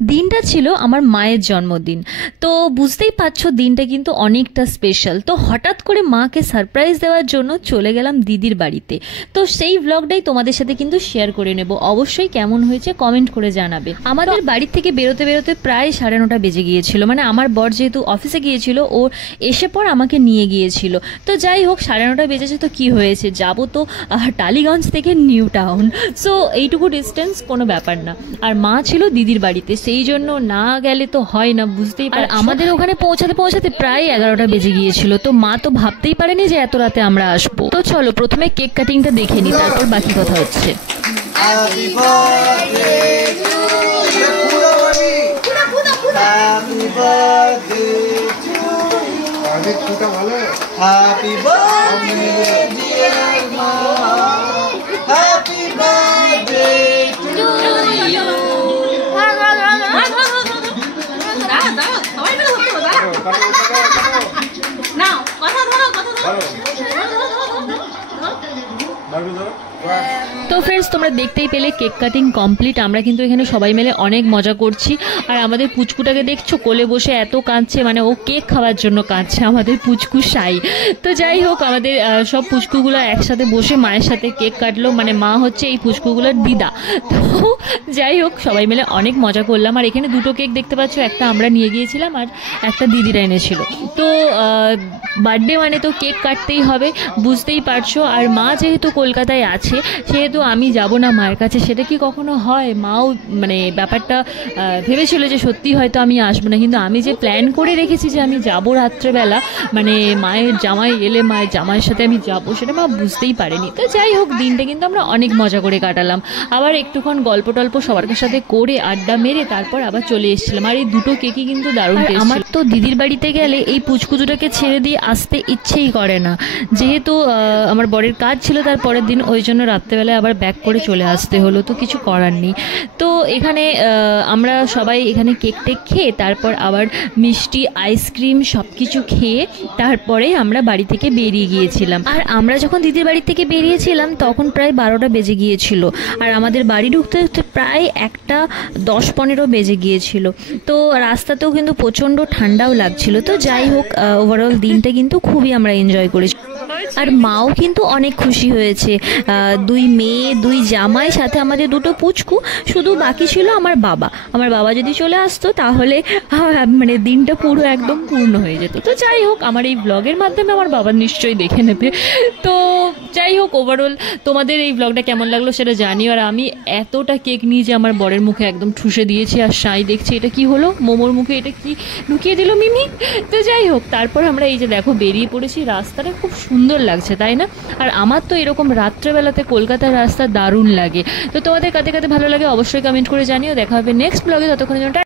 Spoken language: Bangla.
দিনটা ছিল আমার মায়ের জন্মদিন। তো বুঝতেই পারছো দিনটা কিন্তু অনেকটা স্পেশাল। তো হঠাৎ করে মাকে সারপ্রাইজ দেওয়ার জন্য চলে গেলাম দিদির বাড়িতে। তো সেই ব্লগটাই তোমাদের সাথে কিন্তু শেয়ার করে নেব। অবশ্যই কেমন হয়েছে কমেন্ট করে জানাবে। আমাদের বাড়ি থেকে বেরোতে বেরোতে প্রায় 9:30 বেজে গিয়েছিল। মানে আমার বর যেহেতু অফিসে গিয়েছিল, ও এসে পর আমাকে নিয়ে গিয়েছিল। তো যাই হোক, 9:30 বেজেছে তো কি হয়েছে, যাবো তো টালিগঞ্জ থেকে নিউ টাউন। সো এইটুকু ডিস্টেন্স কোনো ব্যাপার না। আর মা ছিল দিদির বাড়িতে, সেই জন্য না গেলে তো হয় না, বুঝতেই পার। আমাদের ওখানে পৌঁছাতে পৌঁছাতে প্রায় 11টা বেজে গিয়েছিল। তো মা তো ভাবতেই পারেনি যে এত রাতে আমরা আসবো। তো চলো প্রথমে কেক কাটিংটা দেখে নিই, তারপর বাকি কথা হচ্ছে। Happy birthday to you. Happy birthday to you. Happy birthday dear mom. Happy birthday to you. Now, কথা ধরো তো ফ্রেন্ডস, তোমরা দেখতেই পেলে কেক কাটিং কমপ্লিট। আমরা কিন্তু এখানে সবাই মিলে অনেক মজা করছি। আর আমাদের পুচকুটাকে দেখছো কোলে বসে এত কাঁদছে, মানে ও কেক খাওয়ার জন্য কাঁদছে, আমাদের পুচকু সাই। তো যাই হোক, আমাদের সব পুচকুগুলো একসাথে বসে মায়ের সাথে কেক কাটলো। মানে মা হচ্ছে এই পুচকুগুলোর দিদা। তো যাই হোক, সবাই মিলে অনেক মজা করলাম। আর এখানে দুটো কেক দেখতে পাচ্ছ, একটা আমরা নিয়ে গিয়েছিলাম আর একটা দিদিরা এনেছিল। তো বার্থডে মানে তো কেক কাটতেই হবে, বুঝতেই পারছো। আর মা যেহেতু কলকাতায় আছে, সেহেতু আমি যাব না মায়ের কাছে, সেটা কি কখনো হয়? মাও মানে ব্যাপারটা ভেবেছিল যে সত্যি হয়তো আমি আসবো না, কিন্তু আমি যে প্ল্যান করে রেখেছি যে আমি যাব রাত্রেবেলা, মানে মায়ের জামাই এলে মায়ের জামাইয়ের সাথে আমি যাব, সেটা মা বুঝতেই পারেনি। তো যাই হোক, দিনটা কিন্তু আমরা অনেক মজা করে কাটালাম। আবার একটুক্ষণ গল্প টল্প সবার সাথে করে আড্ডা মেরে তারপর আবার চলে এসেছিলাম। আর এই দুটো কেকই কিন্তু দারুণ টেস্ট। আমার তো দিদির বাড়িতে গেলে এই পুচকুচুটাকে ছেড়ে দিয়ে আসতে ইচ্ছেই করে না, যেহেতু আমার বরের কাজ ছিল তার পরের দিন, ওই জন্য রাত্রেবেলায় আবার ব্যাক করে চলে আসতে হলো। তো কিছু করার নেই। তো এখানে আমরা সবাই এখানে কেক টেক খেয়ে তারপর আবার মিষ্টি আইসক্রিম সব কিছু খেয়ে তারপরে আমরা বাড়ি থেকে বেরিয়ে গিয়েছিলাম। আর আমরা যখন দিদির বাড়ি থেকে বেরিয়েছিলাম তখন প্রায় 12টা বেজে গিয়েছিল। আর আমাদের বাড়ি ঢুকতে ঢুকতে প্রায় 1:10-15 বেজে গিয়েছিল। তো রাস্তাতেও কিন্তু প্রচণ্ড ঠান্ডাও লাগছিল। তো যাই হোক, ওভারঅল দিনটা কিন্তু খুবই আমরা এনজয় করেছি। আর মাও কিন্তু অনেক খুশি হয়েছে। 2 মেয়ে 2 জামাই, সাথে আমাদের 2টো পুচকু, শুধু বাকি ছিল আমার বাবা। আমার বাবা যদি চলে আসতো তাহলে মানে দিনটা পুরো একদম পূর্ণ হয়ে যেত। তো যাই হোক, আমার এই ব্লগের মাধ্যমে আমার বাবা নিশ্চয়ই দেখে নেবে। তো যাই হোক, ওভারঅল তোমাদের এই ব্লগটা কেমন লাগলো সেটা জানিও। আর আমি এতটা কেক নিয়ে যে আমার বরের মুখে একদম ঠুসে দিয়েছি। আর সাই দেখছি এটা কি হলো, মোমোর মুখে এটা কি ঢুকিয়ে দিল মিমি। তো যাই হোক, তারপর আমরা এই যে দেখো বেরিয়ে পড়েছি। রাস্তাটা খুব সুন্দর লাগছে, তাই না? আর আমার তো এরকম রাত্রেবেলাতে কলকাতার রাস্তা দারুণ লাগে। তো তোমাদের কাতে কাতে ভালো লাগে অবশ্যই কমেন্ট করে জানিও। দেখা হবে নেক্সট ব্লগে, ততক্ষণের জন্য